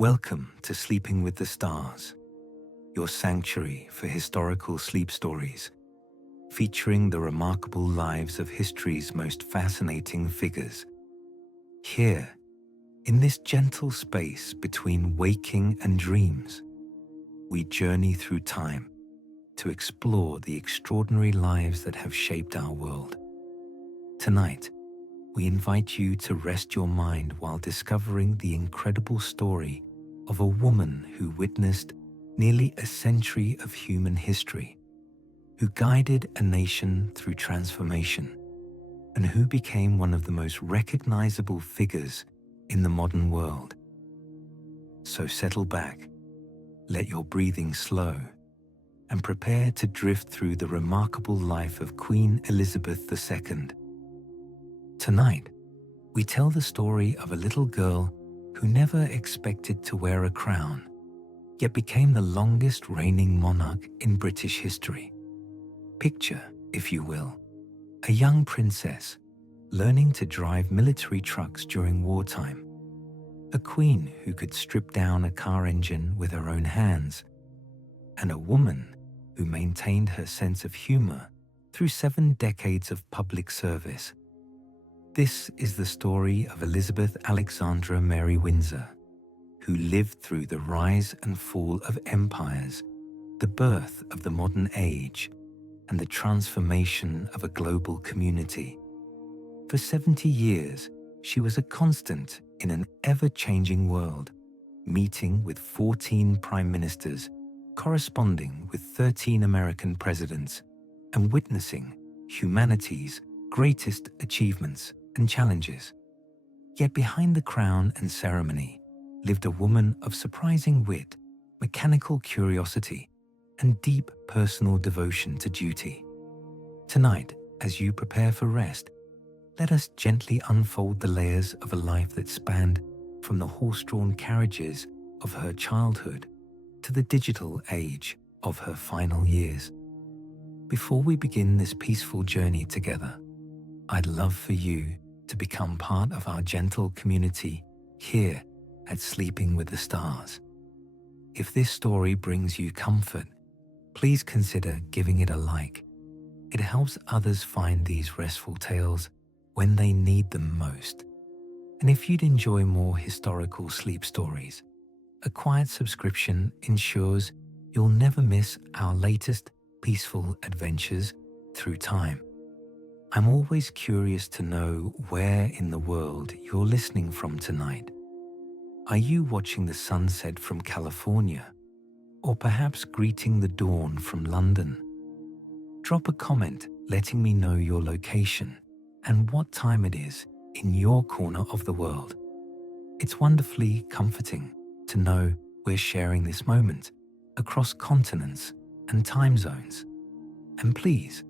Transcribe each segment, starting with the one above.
Welcome to Sleeping with the Stars, your sanctuary for historical sleep stories, featuring the remarkable lives of history's most fascinating figures. Here, in this gentle space between waking and dreams, we journey through time to explore the extraordinary lives that have shaped our world. Tonight, we invite you to rest your mind while discovering the incredible story of a woman who witnessed nearly a century of human history, who guided a nation through transformation, and who became one of the most recognizable figures in the modern world. So settle back, let your breathing slow, and prepare to drift through the remarkable life of Queen Elizabeth II. Tonight, we tell the story of a little girl who never expected to wear a crown, yet became the longest reigning monarch in British history. Picture, if you will, a young princess learning to drive military trucks during wartime, a queen who could strip down a car engine with her own hands, and a woman who maintained her sense of humor through 7 decades of public service. This is the story of Elizabeth Alexandra Mary Windsor, who lived through the rise and fall of empires, the birth of the modern age, and the transformation of a global community. For 70 years, she was a constant in an ever-changing world, meeting with 14 prime ministers, corresponding with 13 American presidents, and witnessing humanity's greatest achievements and challenges. Yet behind the crown and ceremony lived a woman of surprising wit, mechanical curiosity, and deep personal devotion to duty. Tonight, as you prepare for rest, let us gently unfold the layers of a life that spanned from the horse-drawn carriages of her childhood to the digital age of her final years. Before we begin this peaceful journey together, I'd love for you to become part of our gentle community here at Sleeping with the Stars. If this story brings you comfort, please consider giving it a like. It helps others find these restful tales when they need them most. And if you'd enjoy more historical sleep stories, a quiet subscription ensures you'll never miss our latest peaceful adventures through time. I'm always curious to know where in the world you're listening from tonight. Are you watching the sunset from California, or perhaps greeting the dawn from London? Drop a comment letting me know your location and what time it is in your corner of the world. It's wonderfully comforting to know we're sharing this moment across continents and time zones. And please,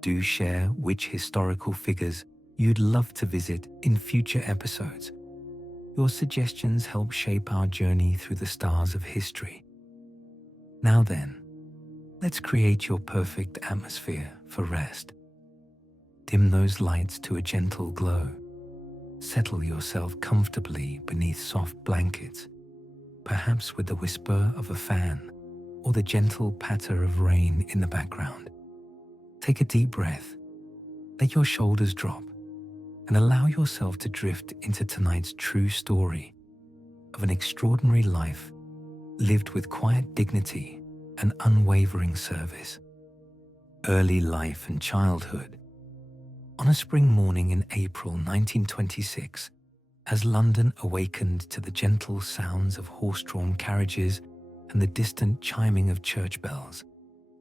do share which historical figures you'd love to visit in future episodes. Your suggestions help shape our journey through the stars of history. Now then, let's create your perfect atmosphere for rest. Dim those lights to a gentle glow. Settle yourself comfortably beneath soft blankets, perhaps with the whisper of a fan or the gentle patter of rain in the background. Take a deep breath, let your shoulders drop, and allow yourself to drift into tonight's true story of an extraordinary life lived with quiet dignity and unwavering service. Early life and childhood. On a spring morning in April 1926, as London awakened to the gentle sounds of horse-drawn carriages and the distant chiming of church bells,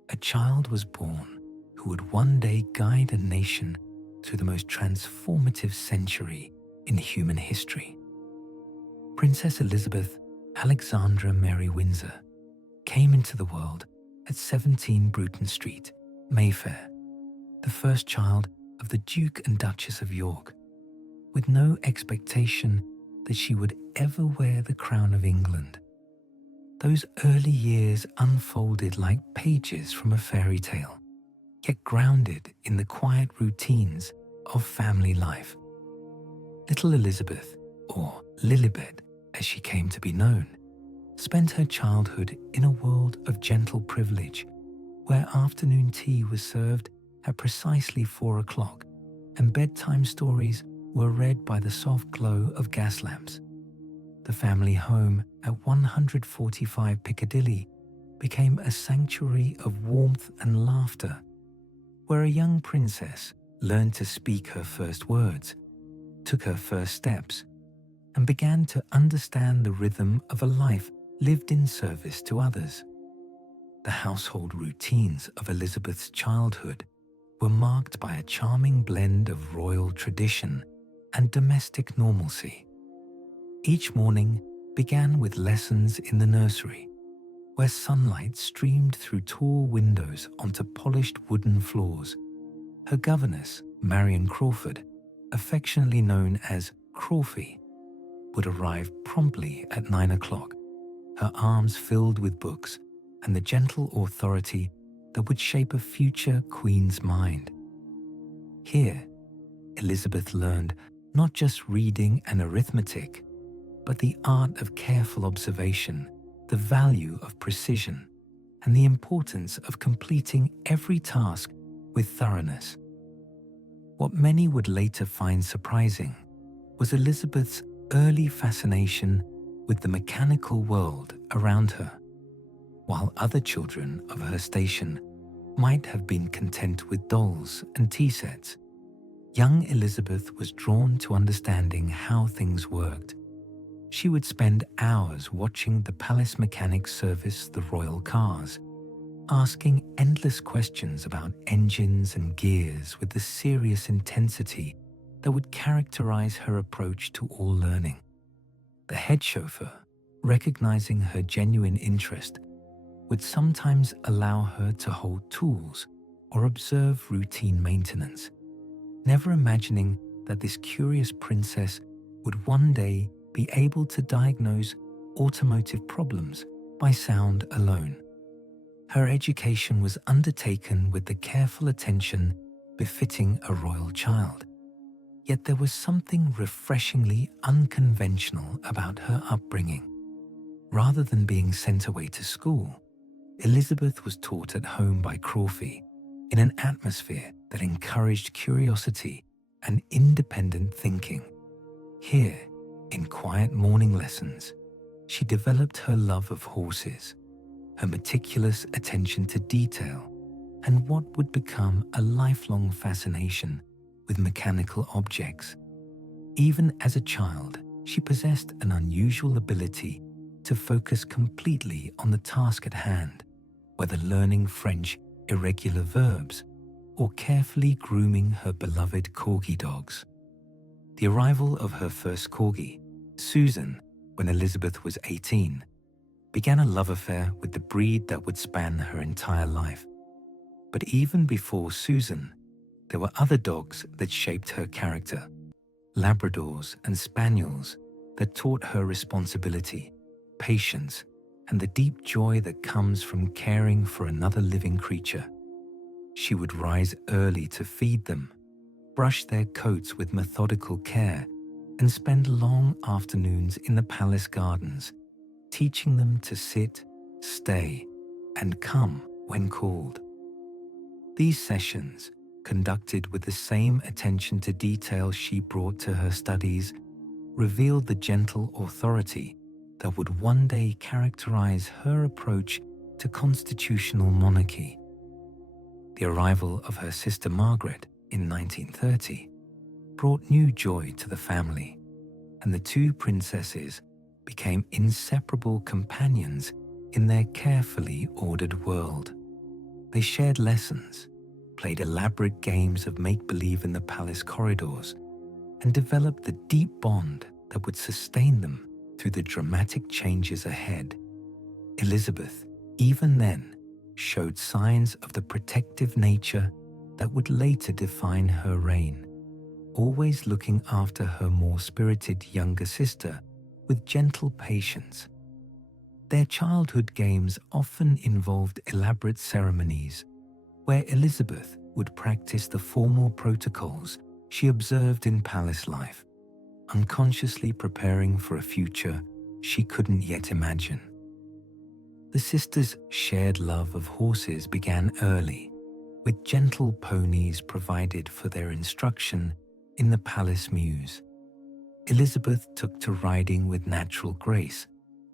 a child was born who would one day guide a nation through the most transformative century in human history. Princess Elizabeth Alexandra Mary Windsor came into the world at 17 Bruton Street, Mayfair, the first child of the Duke and Duchess of York, with no expectation that she would ever wear the crown of England. Those early years unfolded like pages from a fairy tale, yet grounded in the quiet routines of family life. Little Elizabeth, or Lilibet as she came to be known, spent her childhood in a world of gentle privilege, where afternoon tea was served at precisely 4 o'clock and bedtime stories were read by the soft glow of gas lamps. The family home at 145 Piccadilly became a sanctuary of warmth and laughter, where a young princess learned to speak her first words, took her first steps, and began to understand the rhythm of a life lived in service to others. The household routines of Elizabeth's childhood were marked by a charming blend of royal tradition and domestic normalcy. Each morning began with lessons in the nursery, where sunlight streamed through tall windows onto polished wooden floors. Her governess, Marion Crawford, affectionately known as Crawfie, would arrive promptly at 9 o'clock, her arms filled with books and the gentle authority that would shape a future queen's mind. Here, Elizabeth learned not just reading and arithmetic, but the art of careful observation, the value of precision, and the importance of completing every task with thoroughness. What many would later find surprising was Elizabeth's early fascination with the mechanical world around her. While other children of her station might have been content with dolls and tea sets, young Elizabeth was drawn to understanding how things worked. She would spend hours watching the palace mechanics service the royal cars, asking endless questions about engines and gears with the serious intensity that would characterize her approach to all learning. The head chauffeur, recognizing her genuine interest, would sometimes allow her to hold tools or observe routine maintenance, never imagining that this curious princess would one day be able to diagnose automotive problems by sound alone. Her education was undertaken with the careful attention befitting a royal child. Yet there was something refreshingly unconventional about her upbringing. Rather than being sent away to school, Elizabeth was taught at home by Crawfie in an atmosphere that encouraged curiosity and independent thinking. Here, in quiet morning lessons, she developed her love of horses, her meticulous attention to detail, and what would become a lifelong fascination with mechanical objects. Even as a child, she possessed an unusual ability to focus completely on the task at hand, whether learning French irregular verbs or carefully grooming her beloved corgi dogs. The arrival of her first corgi, Susan, when Elizabeth was 18, began a love affair with the breed that would span her entire life. But even before Susan, there were other dogs that shaped her character, Labradors and Spaniels that taught her responsibility, patience, and the deep joy that comes from caring for another living creature. She would rise early to feed them, brush their coats with methodical care, and spend long afternoons in the palace gardens, teaching them to sit, stay, and come when called. These sessions, conducted with the same attention to detail she brought to her studies, revealed the gentle authority that would one day characterize her approach to constitutional monarchy. The arrival of her sister Margaret in 1930 brought new joy to the family, and the two princesses became inseparable companions in their carefully ordered world. They shared lessons, played elaborate games of make-believe in the palace corridors, and developed the deep bond that would sustain them through the dramatic changes ahead. Elizabeth, even then, showed signs of the protective nature that would later define her reign, always looking after her more spirited younger sister with gentle patience. Their childhood games often involved elaborate ceremonies, where Elizabeth would practice the formal protocols she observed in palace life, unconsciously preparing for a future she couldn't yet imagine. The sisters' shared love of horses began early, with gentle ponies provided for their instruction in the palace mews. Elizabeth took to riding with natural grace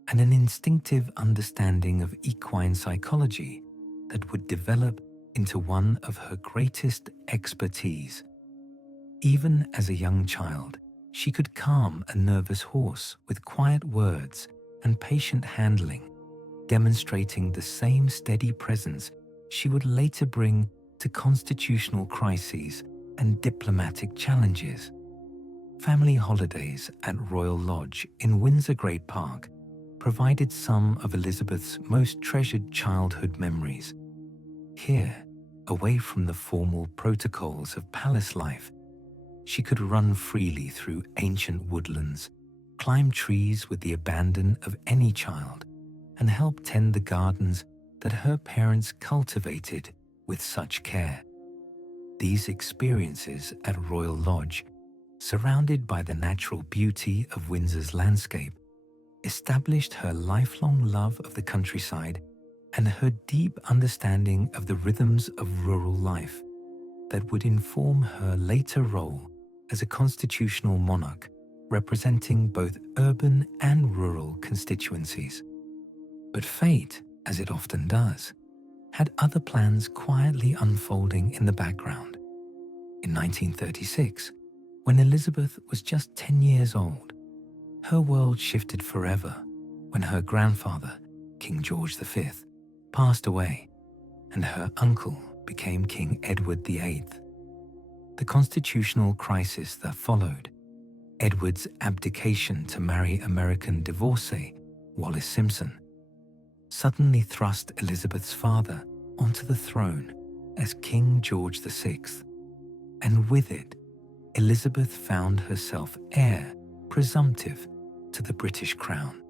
and an instinctive understanding of equine psychology that would develop into one of her greatest expertise. Even as a young child, she could calm a nervous horse with quiet words and patient handling, demonstrating the same steady presence she would later bring to constitutional crises and diplomatic challenges. Family holidays at Royal Lodge in Windsor Great Park provided some of Elizabeth's most treasured childhood memories. Here, away from the formal protocols of palace life, she could run freely through ancient woodlands, climb trees with the abandon of any child, and help tend the gardens that her parents cultivated with such care. These experiences at Royal Lodge, surrounded by the natural beauty of Windsor's landscape, established her lifelong love of the countryside and her deep understanding of the rhythms of rural life that would inform her later role as a constitutional monarch representing both urban and rural constituencies. But fate, as it often does, had other plans quietly unfolding in the background. In 1936, when Elizabeth was just 10 years old, her world shifted forever when her grandfather, King George V, passed away and her uncle became King Edward VIII. The constitutional crisis that followed, Edward's abdication to marry American divorcee Wallis Simpson, suddenly thrust Elizabeth's father onto the throne as King George VI, and with it, Elizabeth found herself heir presumptive to the British crown.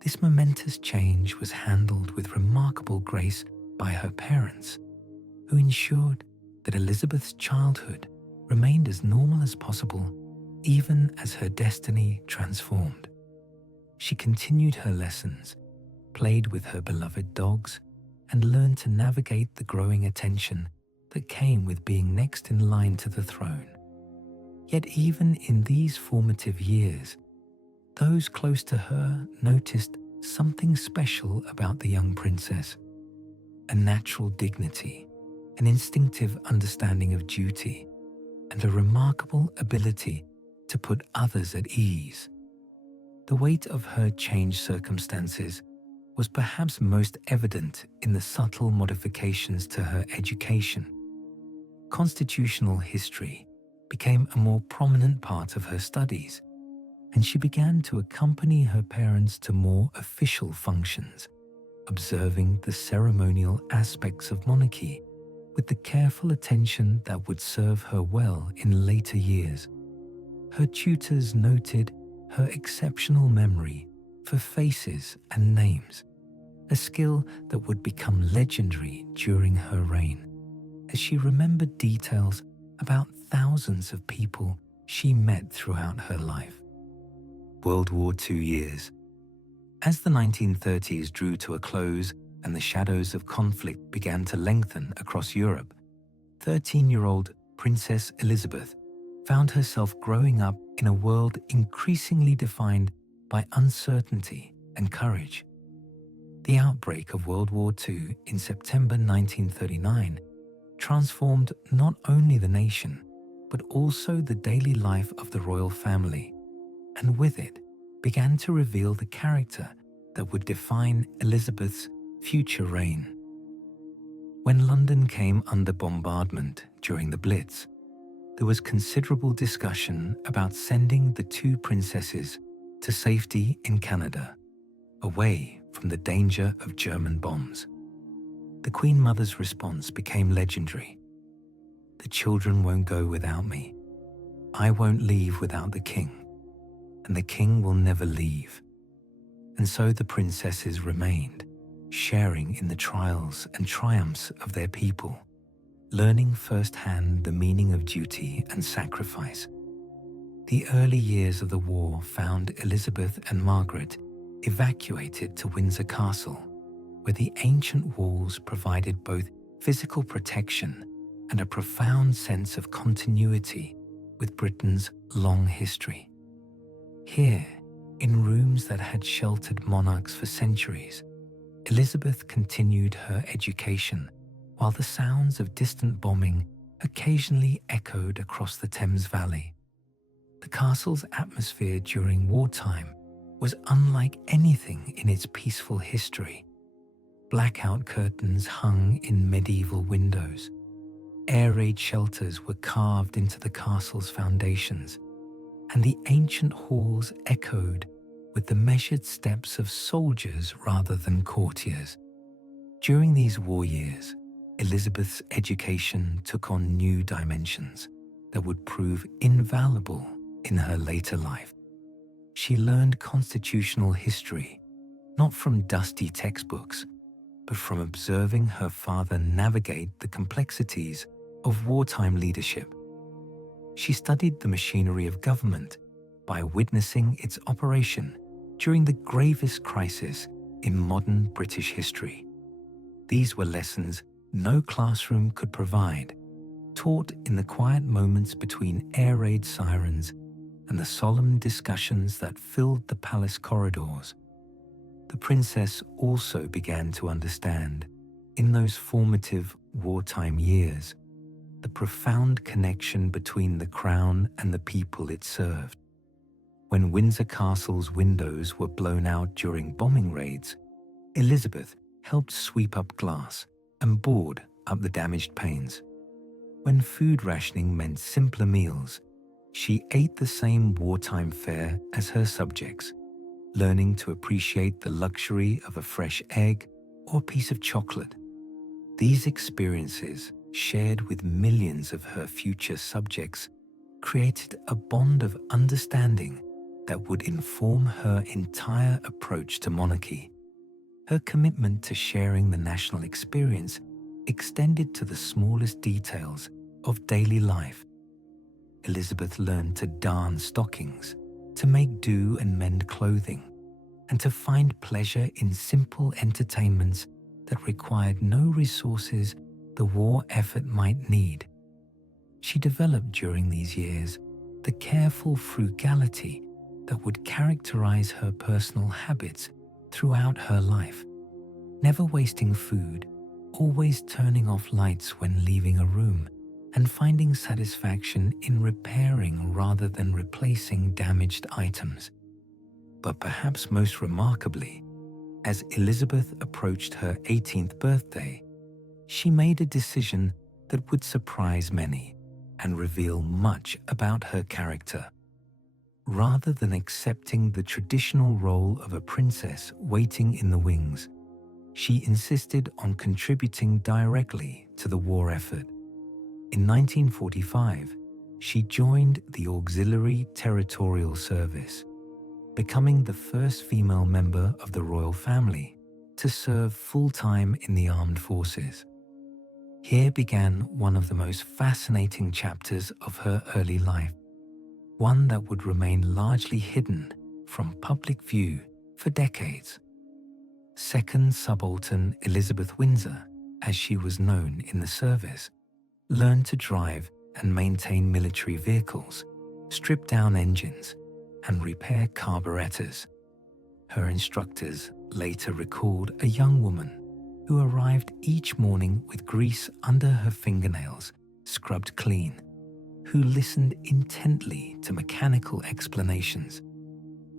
This momentous change was handled with remarkable grace by her parents, who ensured that Elizabeth's childhood remained as normal as possible even as her destiny transformed. She continued her lessons, played with her beloved dogs, and learned to navigate the growing attention that came with being next in line to the throne. Yet even in these formative years, those close to her noticed something special about the young princess: a natural dignity, an instinctive understanding of duty, and a remarkable ability to put others at ease. The weight of her changed circumstances was perhaps most evident in the subtle modifications to her education. Constitutional history became a more prominent part of her studies, and she began to accompany her parents to more official functions, observing the ceremonial aspects of monarchy with the careful attention that would serve her well in later years. Her tutors noted her exceptional memory for faces and names, a skill that would become legendary during her reign, as she remembered details about thousands of people she met throughout her life. World War II years. As the 1930s drew to a close and the shadows of conflict began to lengthen across Europe, 13-year-old Princess Elizabeth found herself growing up in a world increasingly defined by uncertainty and courage. The outbreak of World War II in September 1939 transformed not only the nation, but also the daily life of the royal family, and with it began to reveal the character that would define Elizabeth's future reign. When London came under bombardment during the Blitz, there was considerable discussion about sending the two princesses to safety in Canada, away from the danger of German bombs. The Queen Mother's response became legendary. "The children won't go without me. I won't leave without the king, and the king will never leave." And so the princesses remained, sharing in the trials and triumphs of their people, learning firsthand the meaning of duty and sacrifice. The early years of the war found Elizabeth and Margaret evacuated to Windsor Castle, where the ancient walls provided both physical protection and a profound sense of continuity with Britain's long history. Here, in rooms that had sheltered monarchs for centuries, Elizabeth continued her education while the sounds of distant bombing occasionally echoed across the Thames Valley. The castle's atmosphere during wartime was unlike anything in its peaceful history. Blackout curtains hung in medieval windows. Air raid shelters were carved into the castle's foundations, and the ancient halls echoed with the measured steps of soldiers rather than courtiers. During these war years, Elizabeth's education took on new dimensions that would prove invaluable in her later life. She learned constitutional history, not from dusty textbooks, but from observing her father navigate the complexities of wartime leadership. She studied the machinery of government by witnessing its operation during the gravest crisis in modern British history. These were lessons no classroom could provide, taught in the quiet moments between air raid sirens and the solemn discussions that filled the palace corridors. The princess also began to understand, in those formative wartime years, the profound connection between the crown and the people it served. When Windsor Castle's windows were blown out during bombing raids, Elizabeth helped sweep up glass and board up the damaged panes. When food rationing meant simpler meals, she ate the same wartime fare as her subjects, learning to appreciate the luxury of a fresh egg or piece of chocolate. These experiences, shared with millions of her future subjects, created a bond of understanding that would inform her entire approach to monarchy. Her commitment to sharing the national experience extended to the smallest details of daily life. Elizabeth learned to darn stockings, to make do and mend clothing, and to find pleasure in simple entertainments that required no resources the war effort might need. She developed during these years the careful frugality that would characterize her personal habits throughout her life, never wasting food, always turning off lights when leaving a room, and finding satisfaction in repairing rather than replacing damaged items. But perhaps most remarkably, as Elizabeth approached her 18th birthday, she made a decision that would surprise many and reveal much about her character. Rather than accepting the traditional role of a princess waiting in the wings, she insisted on contributing directly to the war effort. In 1945, she joined the Auxiliary Territorial Service, becoming the first female member of the royal family to serve full-time in the armed forces. Here began one of the most fascinating chapters of her early life, one that would remain largely hidden from public view for decades. Second Subaltern Elizabeth Windsor, as she was known in the service, learned to drive and maintain military vehicles, strip down engines, and repair carburetors. Her instructors later recalled a young woman who arrived each morning with grease under her fingernails, scrubbed clean, who listened intently to mechanical explanations,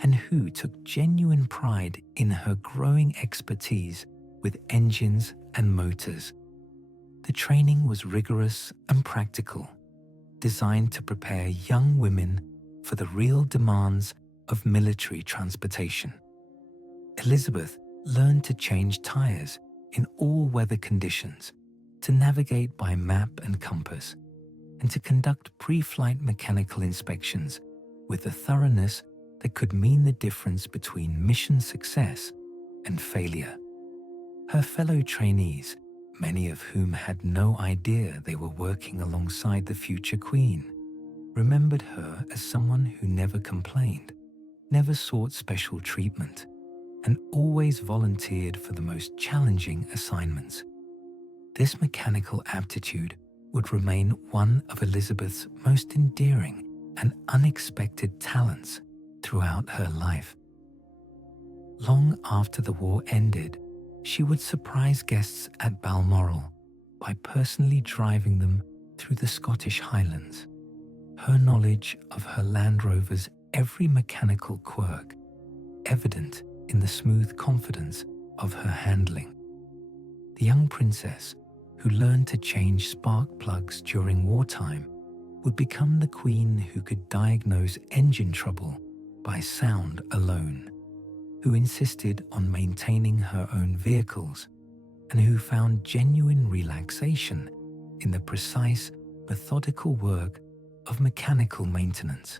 and who took genuine pride in her growing expertise with engines and motors. The training was rigorous and practical, designed to prepare young women for the real demands of military transportation. Elizabeth learned to change tires in all weather conditions, to navigate by map and compass, and to conduct pre-flight mechanical inspections with a thoroughness that could mean the difference between mission success and failure. Her fellow trainees, many of whom had no idea they were working alongside the future queen, remembered her as someone who never complained, never sought special treatment, and always volunteered for the most challenging assignments. This mechanical aptitude would remain one of Elizabeth's most endearing and unexpected talents throughout her life. Long after the war ended, she would surprise guests at Balmoral by personally driving them through the Scottish Highlands. Her knowledge of her Land Rover's every mechanical quirk, evident in the smooth confidence of her handling. The young princess, who learned to change spark plugs during wartime, would become the queen who could diagnose engine trouble by sound alone, who insisted on maintaining her own vehicles, and who found genuine relaxation in the precise, methodical work of mechanical maintenance.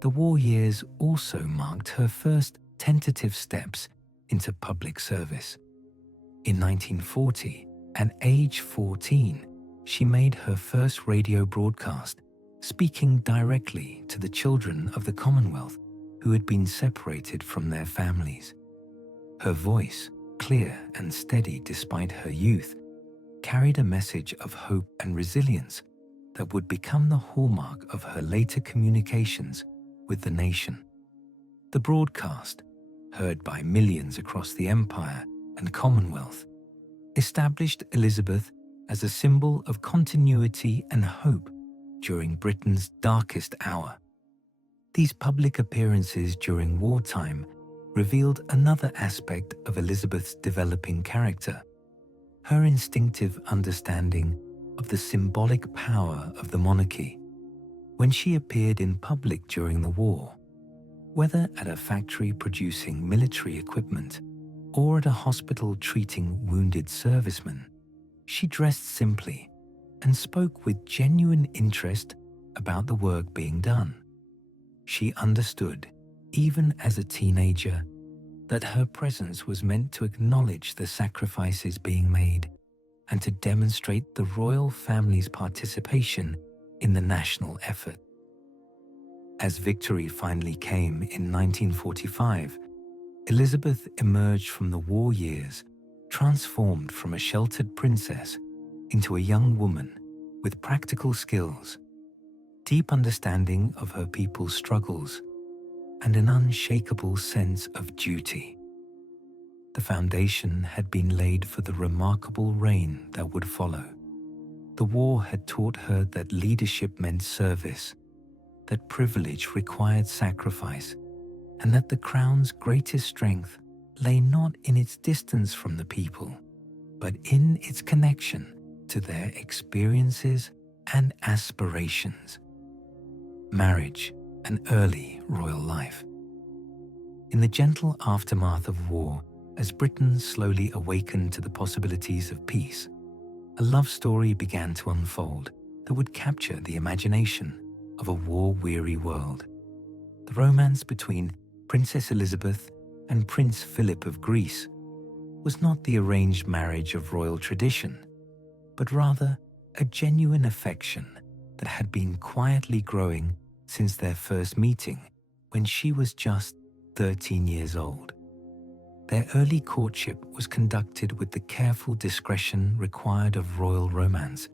The war years also marked her first tentative steps into public service. In 1940, at age 14, she made her first radio broadcast, speaking directly to the children of the Commonwealth who had been separated from their families. Her voice, clear and steady despite her youth, carried a message of hope and resilience that would become the hallmark of her later communications with the nation. The broadcast, heard by millions across the Empire and Commonwealth, established Elizabeth as a symbol of continuity and hope during Britain's darkest hour. These public appearances during wartime revealed another aspect of Elizabeth's developing character: her instinctive understanding of the symbolic power of the monarchy. When she appeared in public during the war, whether at a factory producing military equipment or at a hospital treating wounded servicemen, she dressed simply and spoke with genuine interest about the work being done. She understood, even as a teenager, that her presence was meant to acknowledge the sacrifices being made and to demonstrate the royal family's participation in the national effort. As victory finally came in 1945, Elizabeth emerged from the war years transformed from a sheltered princess into a young woman with practical skills, deep understanding of her people's struggles, and an unshakable sense of duty. The foundation had been laid for the remarkable reign that would follow. The war had taught her that leadership meant service, that privilege required sacrifice, and that the crown's greatest strength lay not in its distance from the people, but in its connection to their experiences and aspirations. Marriage and early royal life. In the gentle aftermath of war, as Britain slowly awakened to the possibilities of peace, a love story began to unfold that would capture the imagination of a war-weary world. The romance between Princess Elizabeth and Prince Philip of Greece was not the arranged marriage of royal tradition, but rather a genuine affection that had been quietly growing since their first meeting when she was just 13 years old. Their early courtship was conducted with the careful discretion required of royal romance,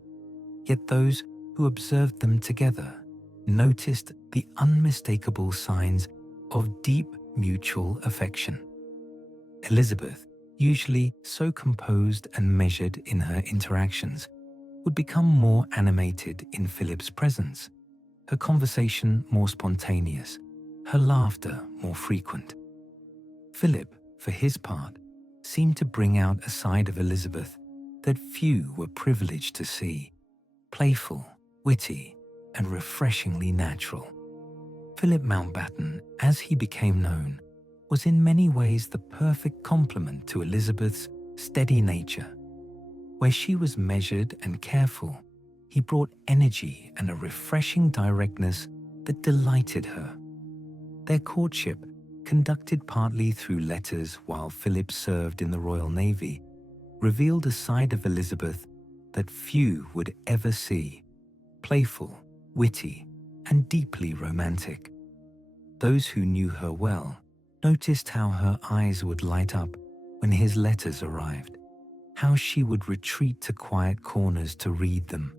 yet those who observed them together noticed the unmistakable signs of deep mutual affection. Elizabeth, usually so composed and measured in her interactions, would become more animated in Philip's presence, her conversation more spontaneous, her laughter more frequent. Philip, for his part, seemed to bring out a side of Elizabeth that few were privileged to see: playful, witty, and refreshingly natural. Philip Mountbatten, as he became known, was in many ways the perfect complement to Elizabeth's steady nature. Where she was measured and careful, he brought energy and a refreshing directness that delighted her. Their courtship, conducted partly through letters while Philip served in the Royal Navy, revealed a side of Elizabeth that few would ever see: playful, witty, and deeply romantic. Those who knew her well noticed how her eyes would light up when his letters arrived, how she would retreat to quiet corners to read them,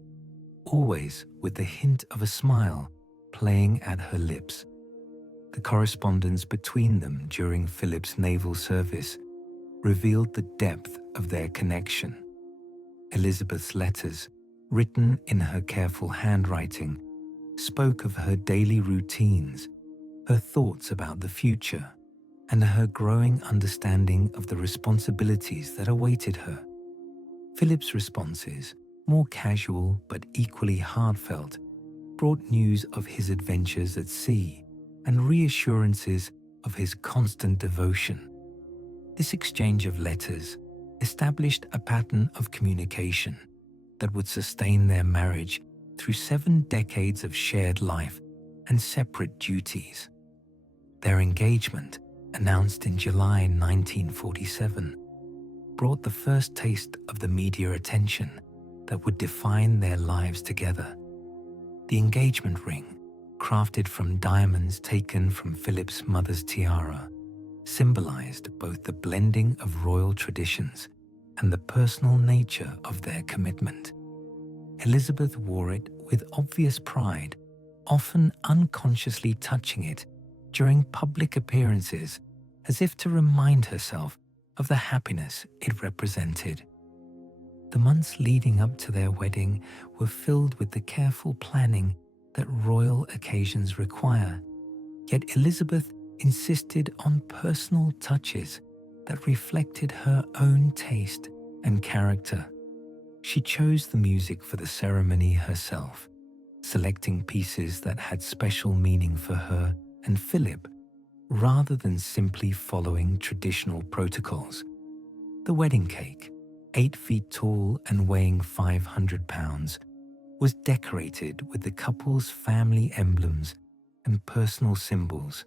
always with the hint of a smile playing at her lips. The correspondence between them during Philip's naval service revealed the depth of their connection. Elizabeth's letters, written in her careful handwriting, spoke of her daily routines, her thoughts about the future, and her growing understanding of the responsibilities that awaited her. Philip's responses, more casual but equally heartfelt, brought news of his adventures at sea and reassurances of his constant devotion. This exchange of letters established a pattern of communication that would sustain their marriage through 7 decades of shared life and separate duties. Their engagement, announced in July 1947, brought the first taste of the media attention that would define their lives together. The engagement ring, crafted from diamonds taken from Philip's mother's tiara, symbolized both the blending of royal traditions and the personal nature of their commitment. Elizabeth wore it with obvious pride, often unconsciously touching it during public appearances as if to remind herself of the happiness it represented. The months leading up to their wedding were filled with the careful planning that royal occasions require, yet Elizabeth insisted on personal touches that reflected her own taste and character. She chose the music for the ceremony herself, selecting pieces that had special meaning for her and Philip, rather than simply following traditional protocols. The wedding cake, 8 feet tall and weighing 500 pounds, was decorated with the couple's family emblems and personal symbols,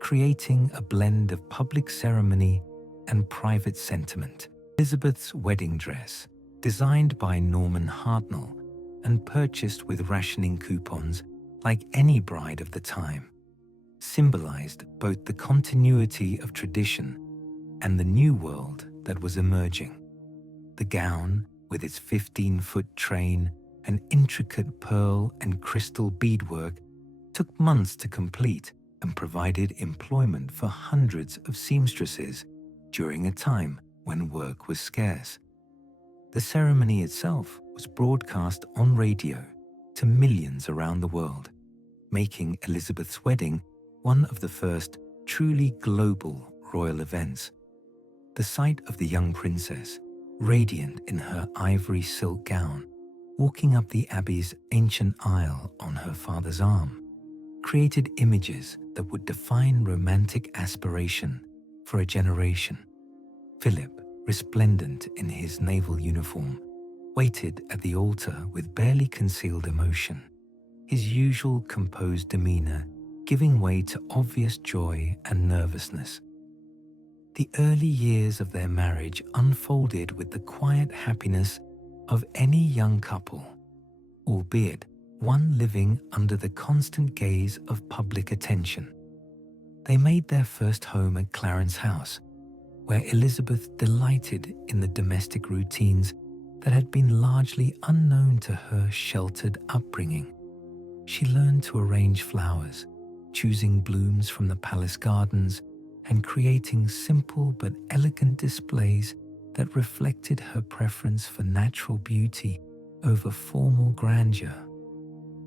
creating a blend of public ceremony and private sentiment. Elizabeth's wedding dress, designed by Norman Hartnell and purchased with rationing coupons like any bride of the time, symbolized both the continuity of tradition and the new world that was emerging. The gown, with its 15-foot train and intricate pearl and crystal beadwork, took months to complete and provided employment for hundreds of seamstresses during a time when work was scarce. The ceremony itself was broadcast on radio to millions around the world, making Elizabeth's wedding one of the first truly global royal events. The sight of the young princess, radiant in her ivory silk gown, walking up the Abbey's ancient aisle on her father's arm, created images that would define romantic aspiration for a generation. Philip, resplendent in his naval uniform, waited at the altar with barely concealed emotion, his usual composed demeanor giving way to obvious joy and nervousness. The early years of their marriage unfolded with the quiet happiness of any young couple, albeit one living under the constant gaze of public attention. They made their first home at Clarence House, where Elizabeth delighted in the domestic routines that had been largely unknown to her sheltered upbringing. She learned to arrange flowers, choosing blooms from the palace gardens, and creating simple but elegant displays that reflected her preference for natural beauty over formal grandeur.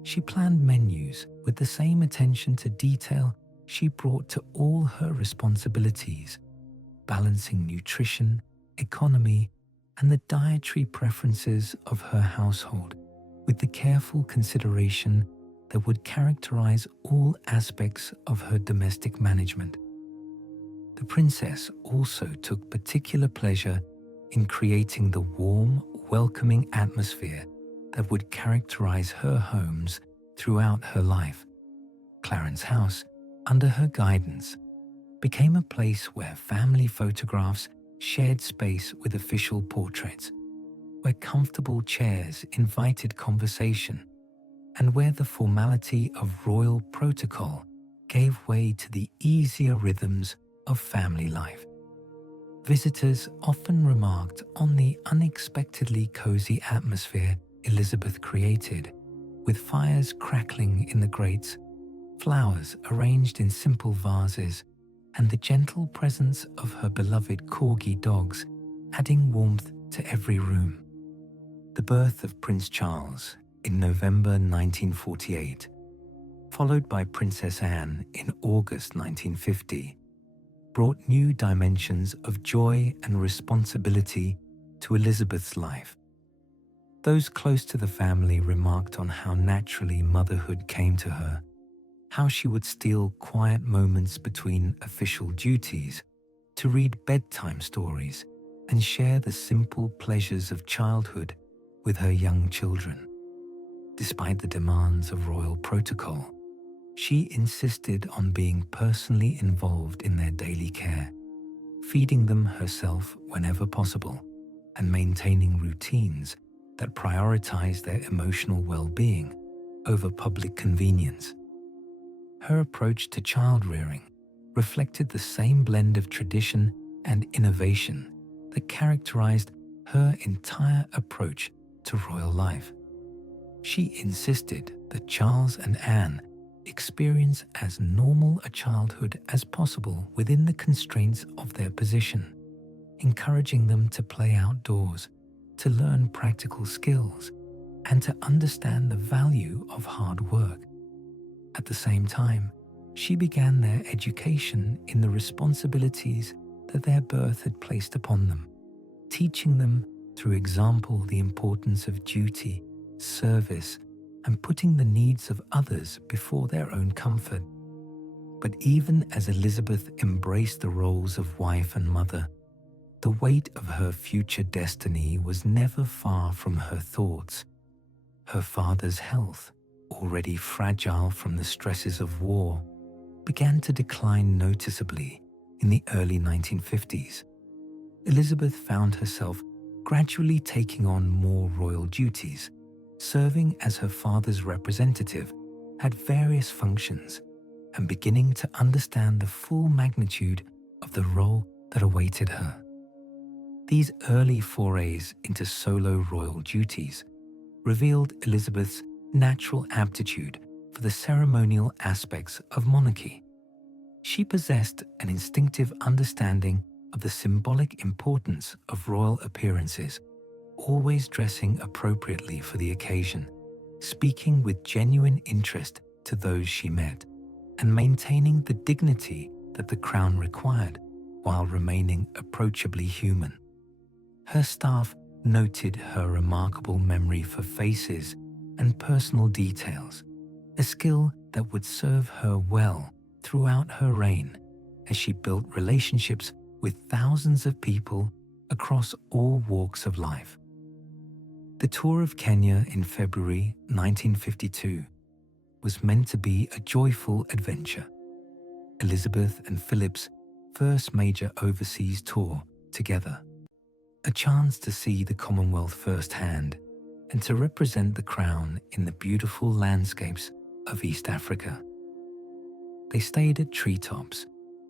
She planned menus with the same attention to detail she brought to all her responsibilities, balancing nutrition, economy, and the dietary preferences of her household with the careful consideration that would characterize all aspects of her domestic management. The princess also took particular pleasure in creating the warm, welcoming atmosphere that would characterize her homes throughout her life. Clarence House, under her guidance, became a place where family photographs shared space with official portraits, where comfortable chairs invited conversation, and where the formality of royal protocol gave way to the easier rhythms of family life. Visitors often remarked on the unexpectedly cozy atmosphere Elizabeth created, with fires crackling in the grates, flowers arranged in simple vases, and the gentle presence of her beloved corgi dogs adding warmth to every room. The birth of Prince Charles in November 1948, followed by Princess Anne in August 1950, brought new dimensions of joy and responsibility to Elizabeth's life. Those close to the family remarked on how naturally motherhood came to her, how she would steal quiet moments between official duties to read bedtime stories and share the simple pleasures of childhood with her young children. Despite the demands of royal protocol, she insisted on being personally involved in their daily care, feeding them herself whenever possible, and maintaining routines that prioritize their emotional well-being over public convenience. Her approach to child-rearing reflected the same blend of tradition and innovation that characterized her entire approach to royal life. She insisted that Charles and Anne experience as normal a childhood as possible within the constraints of their position, encouraging them to play outdoors, to learn practical skills, and to understand the value of hard work. At the same time, she began their education in the responsibilities that their birth had placed upon them, teaching them through example the importance of duty, service, and putting the needs of others before their own comfort. But even as Elizabeth embraced the roles of wife and mother, the weight of her future destiny was never far from her thoughts. Her father's health, already fragile from the stresses of war, began to decline noticeably in the early 1950s. Elizabeth found herself gradually taking on more royal duties, serving as her father's representative at various functions, and beginning to understand the full magnitude of the role that awaited her. These early forays into solo royal duties revealed Elizabeth's natural aptitude for the ceremonial aspects of monarchy. She possessed an instinctive understanding of the symbolic importance of royal appearances, always dressing appropriately for the occasion, speaking with genuine interest to those she met, and maintaining the dignity that the crown required while remaining approachably human. Her staff noted her remarkable memory for faces and personal details, a skill that would serve her well throughout her reign as she built relationships with thousands of people across all walks of life. The tour of Kenya in February 1952 was meant to be a joyful adventure. Elizabeth and Philip's first major overseas tour together, a chance to see the Commonwealth firsthand and to represent the crown in the beautiful landscapes of East Africa. They stayed at Treetops,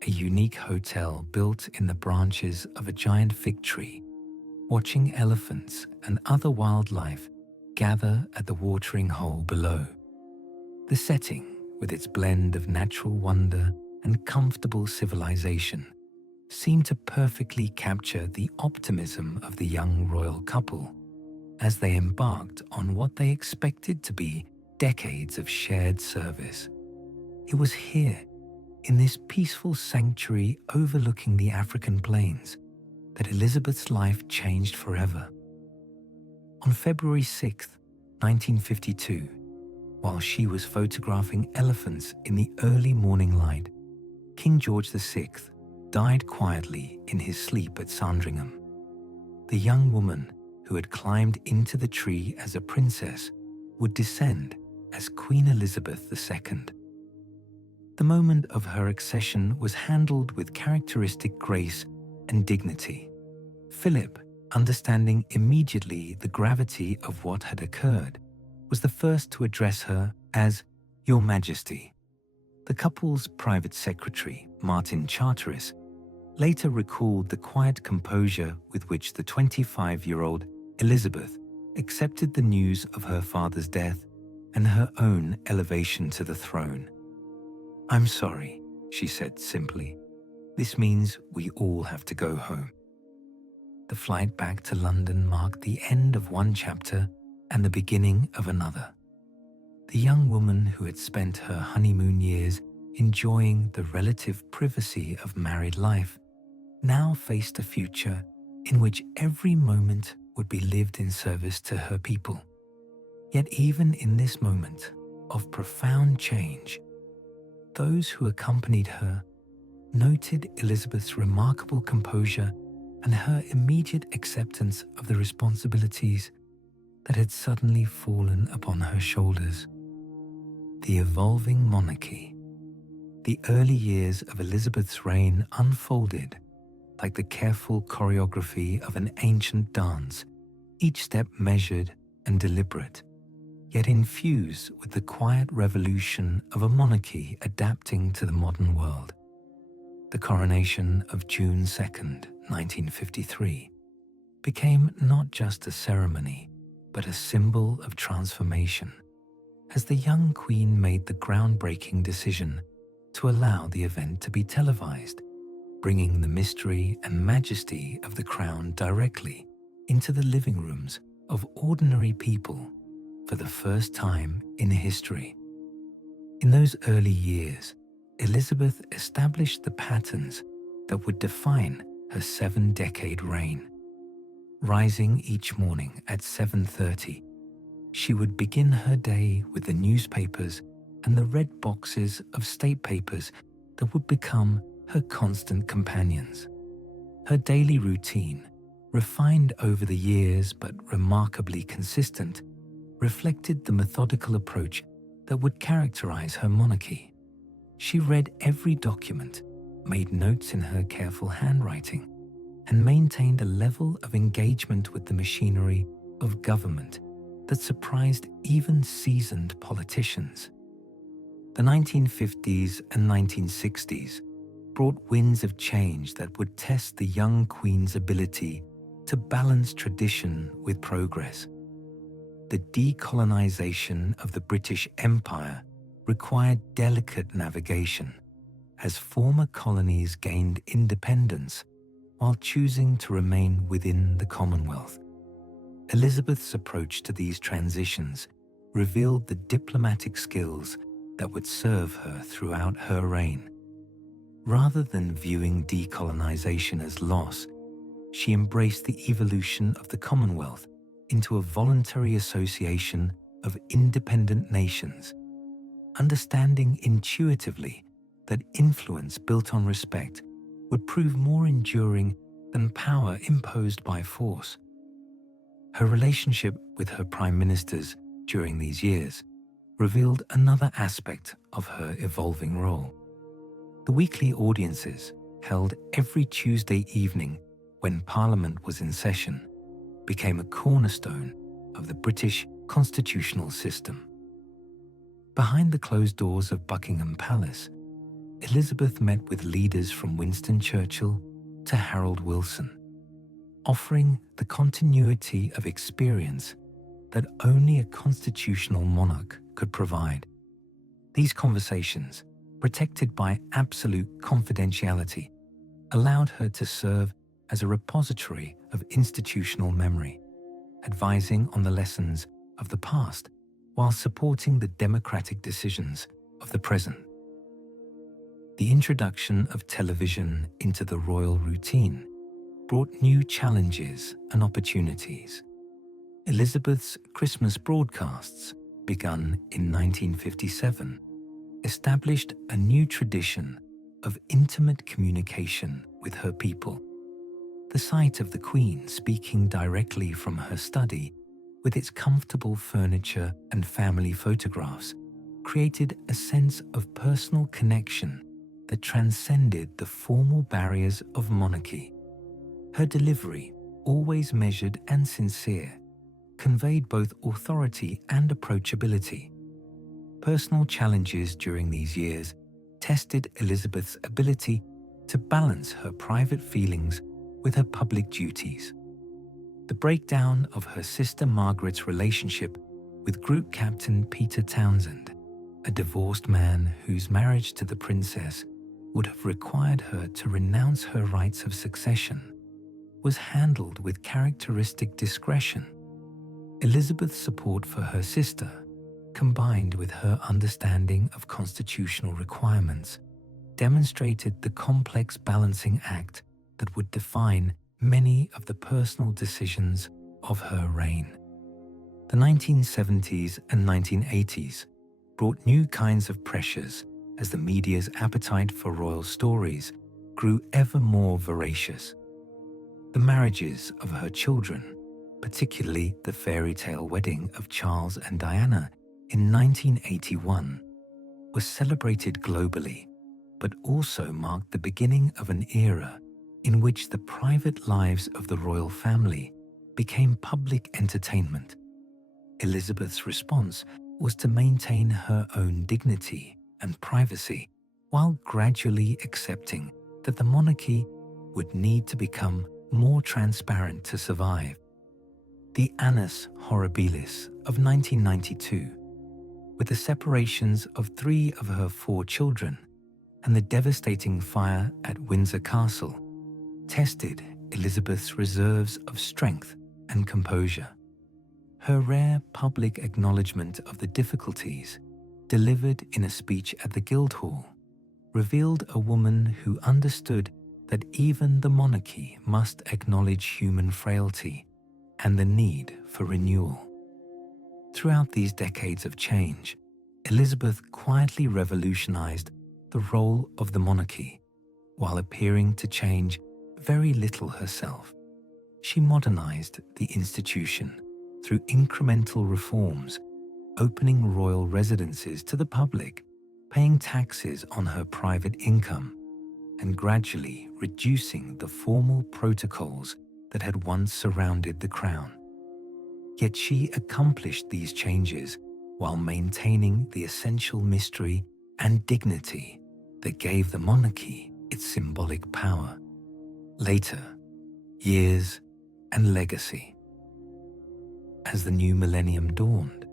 a unique hotel built in the branches of a giant fig tree, watching elephants and other wildlife gather at the watering hole below. The setting, with its blend of natural wonder and comfortable civilization, seemed to perfectly capture the optimism of the young royal couple as they embarked on what they expected to be decades of shared service. It was here, in this peaceful sanctuary overlooking the African plains, that Elizabeth's life changed forever. On February 6, 1952, while she was photographing elephants in the early morning light, King George VI died quietly in his sleep at Sandringham. The young woman who had climbed into the tree as a princess would descend as Queen Elizabeth II. The moment of her accession was handled with characteristic grace and dignity. Philip, understanding immediately the gravity of what had occurred, was the first to address her as Your Majesty. The couple's private secretary, Martin Charteris, later recalled the quiet composure with which the 25-year-old Elizabeth accepted the news of her father's death and her own elevation to the throne. "I'm sorry," she said simply. "This means we all have to go home." The flight back to London marked the end of one chapter and the beginning of another. The young woman who had spent her honeymoon years enjoying the relative privacy of married life now faced a future in which every moment would be lived in service to her people. Yet even in this moment of profound change, those who accompanied her noted Elizabeth's remarkable composure and her immediate acceptance of the responsibilities that had suddenly fallen upon her shoulders. The evolving monarchy. The early years of Elizabeth's reign unfolded like the careful choreography of an ancient dance, each step measured and deliberate, yet infused with the quiet revolution of a monarchy adapting to the modern world. The coronation of June 2nd, 1953, became not just a ceremony, but a symbol of transformation, as the young queen made the groundbreaking decision to allow the event to be televised, bringing the mystery and majesty of the crown directly into the living rooms of ordinary people for the first time in history. In those early years, Elizabeth established the patterns that would define her 7-decade reign. Rising each morning at 7:30, she would begin her day with the newspapers and the red boxes of state papers that would become her constant companions. Her daily routine, refined over the years but remarkably consistent, reflected the methodical approach that would characterize her monarchy. She read every document, made notes in her careful handwriting, and maintained a level of engagement with the machinery of government that surprised even seasoned politicians. The 1950s and 1960s brought winds of change that would test the young queen's ability to balance tradition with progress. The decolonization of the British Empire required delicate navigation as former colonies gained independence while choosing to remain within the Commonwealth. Elizabeth's approach to these transitions revealed the diplomatic skills that would serve her throughout her reign. Rather than viewing decolonization as loss, she embraced the evolution of the Commonwealth into a voluntary association of independent nations, understanding intuitively that influence built on respect would prove more enduring than power imposed by force. Her relationship with her prime ministers during these years revealed another aspect of her evolving role. The weekly audiences, held every Tuesday evening when Parliament was in session, became a cornerstone of the British constitutional system. Behind the closed doors of Buckingham Palace, Elizabeth met with leaders from Winston Churchill to Harold Wilson, offering the continuity of experience that only a constitutional monarch could provide. These conversations, protected by absolute confidentiality, allowed her to serve as a repository of institutional memory, advising on the lessons of the past while supporting the democratic decisions of the present. The introduction of television into the royal routine brought new challenges and opportunities. Elizabeth's Christmas broadcasts, begun in 1957, established a new tradition of intimate communication with her people. The sight of the Queen speaking directly from her study, with its comfortable furniture and family photographs, created a sense of personal connection that transcended the formal barriers of monarchy. Her delivery, always measured and sincere, conveyed both authority and approachability. Personal challenges during these years tested Elizabeth's ability to balance her private feelings with her public duties. The breakdown of her sister Margaret's relationship with group captain Peter Townsend, a divorced man whose marriage to the princess would have required her to renounce her rights of succession, was handled with characteristic discretion. Elizabeth's support for her sister, combined with her understanding of constitutional requirements, demonstrated the complex balancing act that would define many of the personal decisions of her reign. The 1970s and 1980s brought new kinds of pressures as the media's appetite for royal stories grew ever more voracious. The marriages of her children, particularly the fairy tale wedding of Charles and Diana in 1981, was celebrated globally, but also marked the beginning of an era in which the private lives of the royal family became public entertainment. Elizabeth's response was to maintain her own dignity and privacy while gradually accepting that the monarchy would need to become more transparent to survive. The annus horribilis of 1992, with the separations of 3 of her 4 children and the devastating fire at Windsor Castle, tested Elizabeth's reserves of strength and composure. Her rare public acknowledgement of the difficulties, delivered in a speech at the Guildhall, revealed a woman who understood that even the monarchy must acknowledge human frailty and the need for renewal. Throughout these decades of change, Elizabeth quietly revolutionized the role of the monarchy, while appearing to change very little herself. She modernized the institution through incremental reforms, opening royal residences to the public, paying taxes on her private income, and gradually reducing the formal protocols that had once surrounded the crown. Yet she accomplished these changes while maintaining the essential mystery and dignity that gave the monarchy its symbolic power. Later, years and legacy. As the new millennium dawned,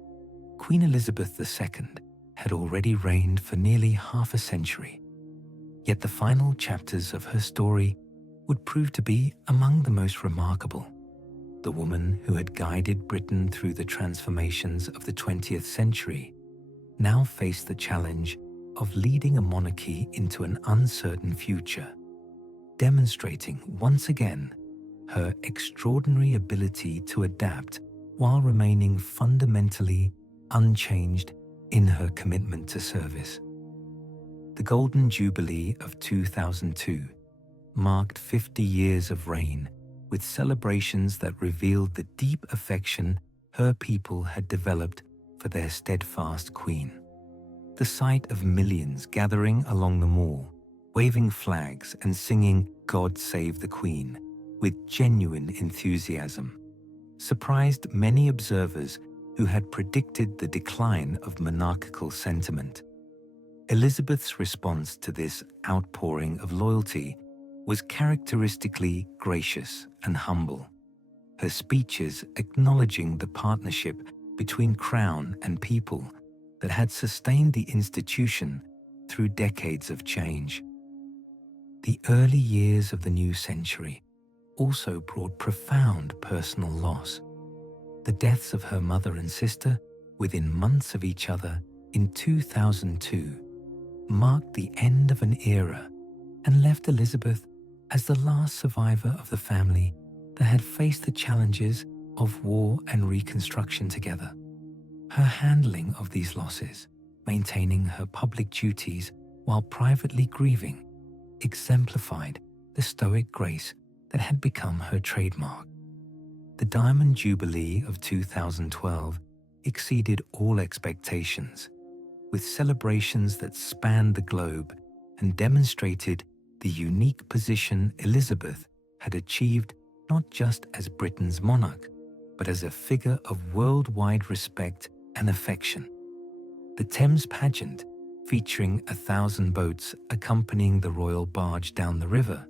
Queen Elizabeth II had already reigned for nearly half a century. Yet the final chapters of her story would prove to be among the most remarkable. The woman who had guided Britain through the transformations of the 20th century now faced the challenge of leading a monarchy into an uncertain future, demonstrating once again her extraordinary ability to adapt while remaining fundamentally unchanged in her commitment to service. The Golden Jubilee of 2002 marked 50 years of reign, with celebrations that revealed the deep affection her people had developed for their steadfast queen. The sight of millions gathering along the mall, waving flags and singing "God Save the Queen" with genuine enthusiasm, surprised many observers who had predicted the decline of monarchical sentiment. Elizabeth's response to this outpouring of loyalty was characteristically gracious and humble. Her speeches acknowledging the partnership between crown and people that had sustained the institution through decades of change. The early years of the new century also brought profound personal loss. The deaths of her mother and sister within months of each other in 2002 marked the end of an era and left Elizabeth as the last survivor of the family that had faced the challenges of war and reconstruction together. Her handling of these losses, maintaining her public duties while privately grieving, exemplified the stoic grace that had become her trademark. The Diamond Jubilee of 2012 exceeded all expectations, with celebrations that spanned the globe and demonstrated the unique position Elizabeth had achieved not just as Britain's monarch, but as a figure of worldwide respect and affection. The Thames pageant, featuring 1,000 boats accompanying the royal barge down the river,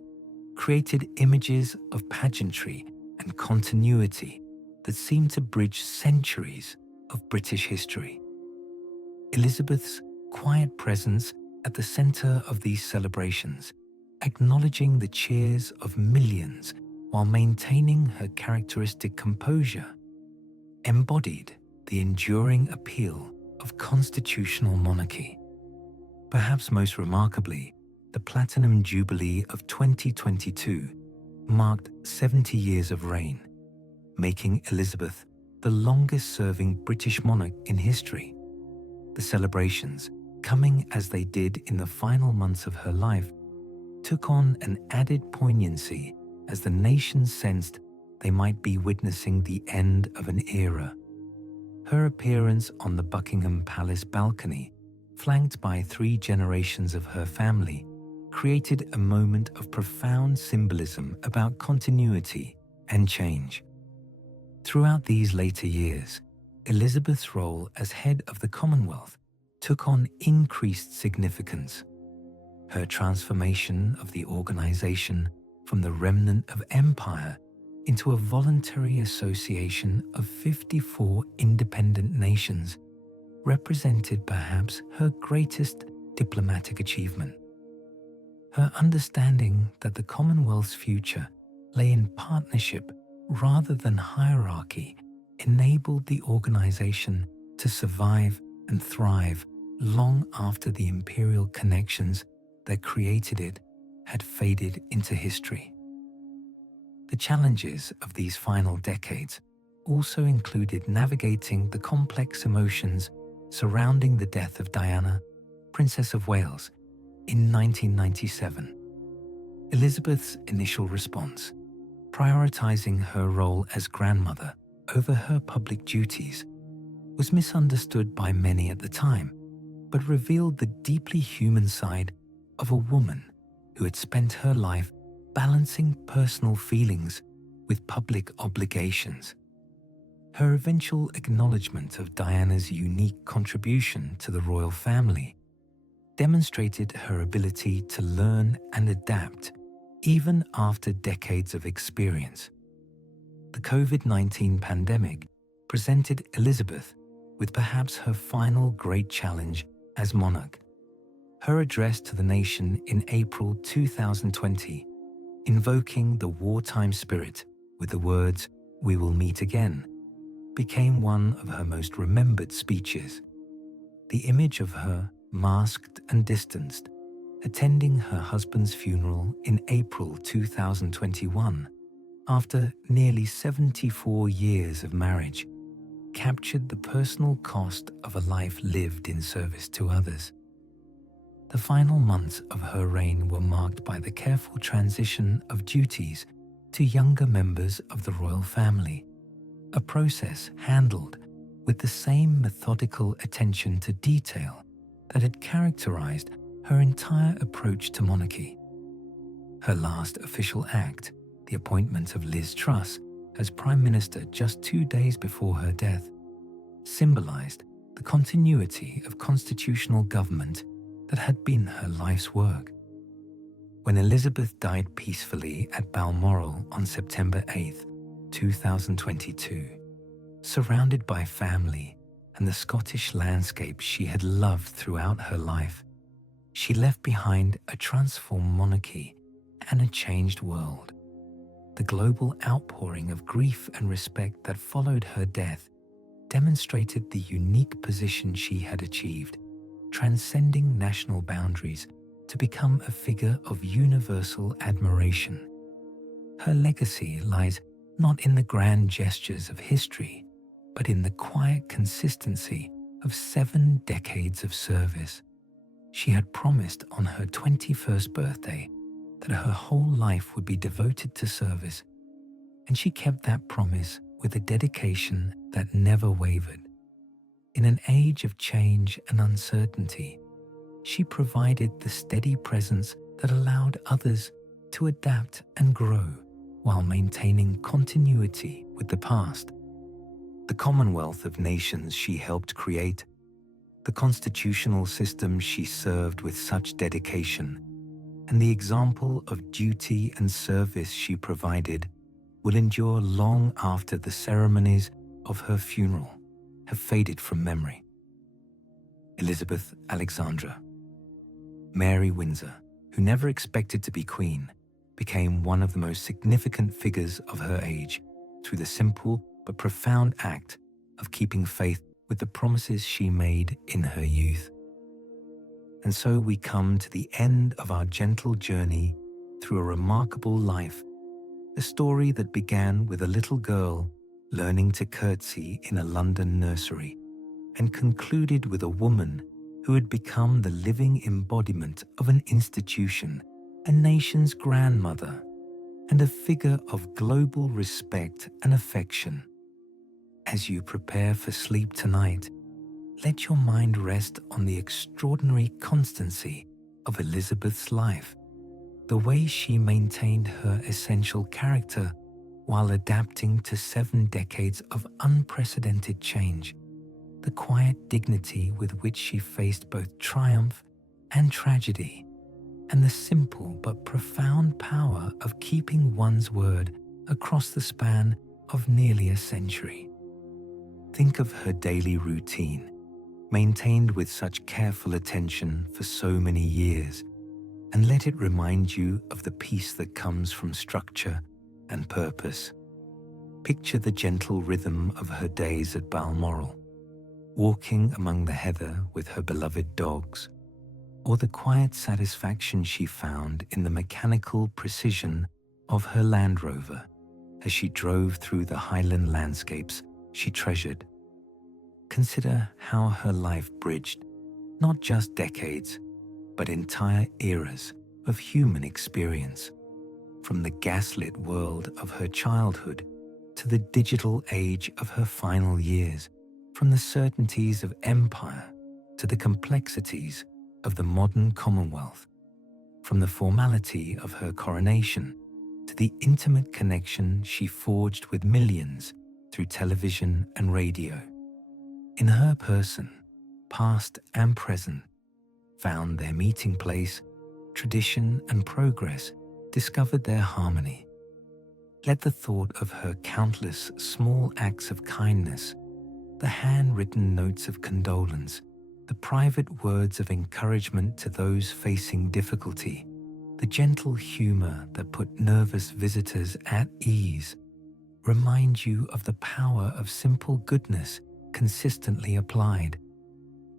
created images of pageantry and continuity that seemed to bridge centuries of British history. Elizabeth's quiet presence at the center of these celebrations, acknowledging the cheers of millions while maintaining her characteristic composure, embodied the enduring appeal of constitutional monarchy. Perhaps most remarkably, the Platinum Jubilee of 2022 marked 70 years of reign, making Elizabeth the longest-serving British monarch in history. The celebrations, coming as they did in the final months of her life, took on an added poignancy as the nation sensed they might be witnessing the end of an era. Her appearance on the Buckingham Palace balcony, flanked by 3 generations of her family, created a moment of profound symbolism about continuity and change. Throughout these later years, Elizabeth's role as head of the Commonwealth took on increased significance. Her transformation of the organization from the remnant of empire into a voluntary association of 54 independent nations represented perhaps her greatest diplomatic achievement. Her understanding that the Commonwealth's future lay in partnership rather than hierarchy enabled the organization to survive and thrive long after the imperial connections that created it had faded into history. The challenges of these final decades also included navigating the complex emotions surrounding the death of Diana, Princess of Wales, in 1997. Elizabeth's initial response, prioritizing her role as grandmother over her public duties, was misunderstood by many at the time, but revealed the deeply human side of a woman who had spent her life balancing personal feelings with public obligations. Her eventual acknowledgement of Diana's unique contribution to the royal family demonstrated her ability to learn and adapt even after decades of experience. The COVID-19 pandemic presented Elizabeth with perhaps her final great challenge as monarch. Her address to the nation in April 2020, invoking the wartime spirit with the words, "We will meet again," became one of her most remembered speeches. The image of her, masked and distanced, attending her husband's funeral in April 2021, after nearly 74 years of marriage, captured the personal cost of a life lived in service to others. The final months of her reign were marked by the careful transition of duties to younger members of the royal family, a process handled with the same methodical attention to detail that had characterized her entire approach to monarchy. Her last official act, the appointment of Liz Truss as Prime Minister just 2 days before her death, symbolized the continuity of constitutional government that had been her life's work. When Elizabeth died peacefully at Balmoral on September 8, 2022, surrounded by family and the Scottish landscape she had loved throughout her life, she left behind a transformed monarchy and a changed world. The global outpouring of grief and respect that followed her death demonstrated the unique position she had achieved, transcending national boundaries to become a figure of universal admiration. Her legacy lies not in the grand gestures of history, but in the quiet consistency of 7 decades of service. She had promised on her 21st birthday that her whole life would be devoted to service, and she kept that promise with a dedication that never wavered. In an age of change and uncertainty, she provided the steady presence that allowed others to adapt and grow while maintaining continuity with the past. The Commonwealth of Nations she helped create The constitutional system she served with such dedication, and the example of duty and service she provided will endure long after the ceremonies of her funeral have faded from memory. Elizabeth Alexandra. Mary Windsor, who never expected to be queen, became one of the most significant figures of her age through the simple but profound act of keeping faith with the promises she made in her youth. And so we come to the end of our gentle journey through a remarkable life, a story that began with a little girl learning to curtsy in a London nursery and concluded with a woman who had become the living embodiment of an institution, a nation's grandmother, and a figure of global respect and affection. As you prepare for sleep tonight, let your mind rest on the extraordinary constancy of Elizabeth's life, the way she maintained her essential character while adapting to 7 decades of unprecedented change, the quiet dignity with which she faced both triumph and tragedy, and the simple but profound power of keeping one's word across the span of nearly a century. Think of her daily routine, maintained with such careful attention for so many years, and let it remind you of the peace that comes from structure and purpose. Picture the gentle rhythm of her days at Balmoral, walking among the heather with her beloved dogs, or the quiet satisfaction she found in the mechanical precision of her Land Rover as she drove through the Highland landscapes she treasured. Consider how her life bridged not just decades, but entire eras of human experience, from the gaslit world of her childhood to the digital age of her final years, from the certainties of empire to the complexities of the modern Commonwealth, from the formality of her coronation to the intimate connection she forged with millions through television and radio. In her person, past and present found their meeting place, tradition and progress discovered their harmony. Let the thought of her countless small acts of kindness, the handwritten notes of condolence, the private words of encouragement to those facing difficulty, the gentle humor that put nervous visitors at ease, remind you of the power of simple goodness consistently applied.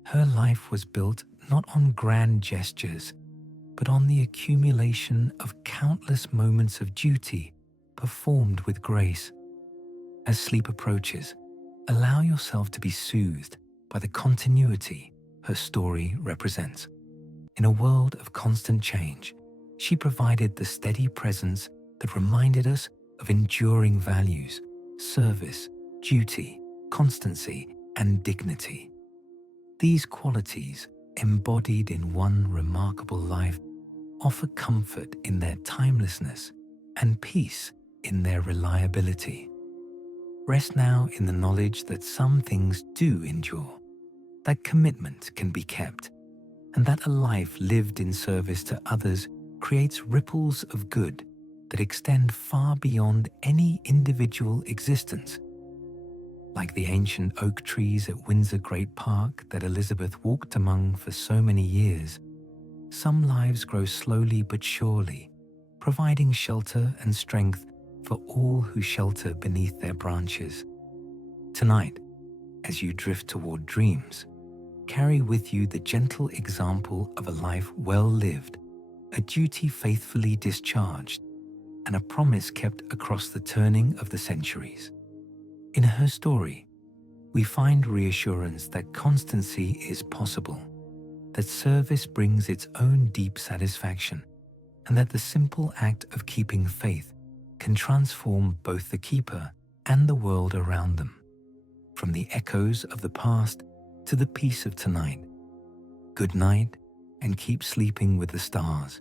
Her life was built not on grand gestures, but on the accumulation of countless moments of duty performed with grace. As sleep approaches, allow yourself to be soothed by the continuity her story represents. In a world of constant change, she provided the steady presence that reminded us of enduring values, service, duty, constancy, and dignity. These qualities, embodied in one remarkable life, offer comfort in their timelessness and peace in their reliability. Rest now in the knowledge that some things do endure, that commitment can be kept, and that a life lived in service to others creates ripples of good that extend far beyond any individual existence. Like the ancient oak trees at Windsor Great Park that Elizabeth walked among for so many years, some lives grow slowly but surely, providing shelter and strength for all who shelter beneath their branches. Tonight, as you drift toward dreams, carry with you the gentle example of a life well lived, a duty faithfully discharged, and a promise kept across the turning of the centuries. In her story, we find reassurance that constancy is possible, that service brings its own deep satisfaction, and that the simple act of keeping faith can transform both the keeper and the world around them. From the echoes of the past to the peace of tonight. Good night, and keep sleeping with the stars.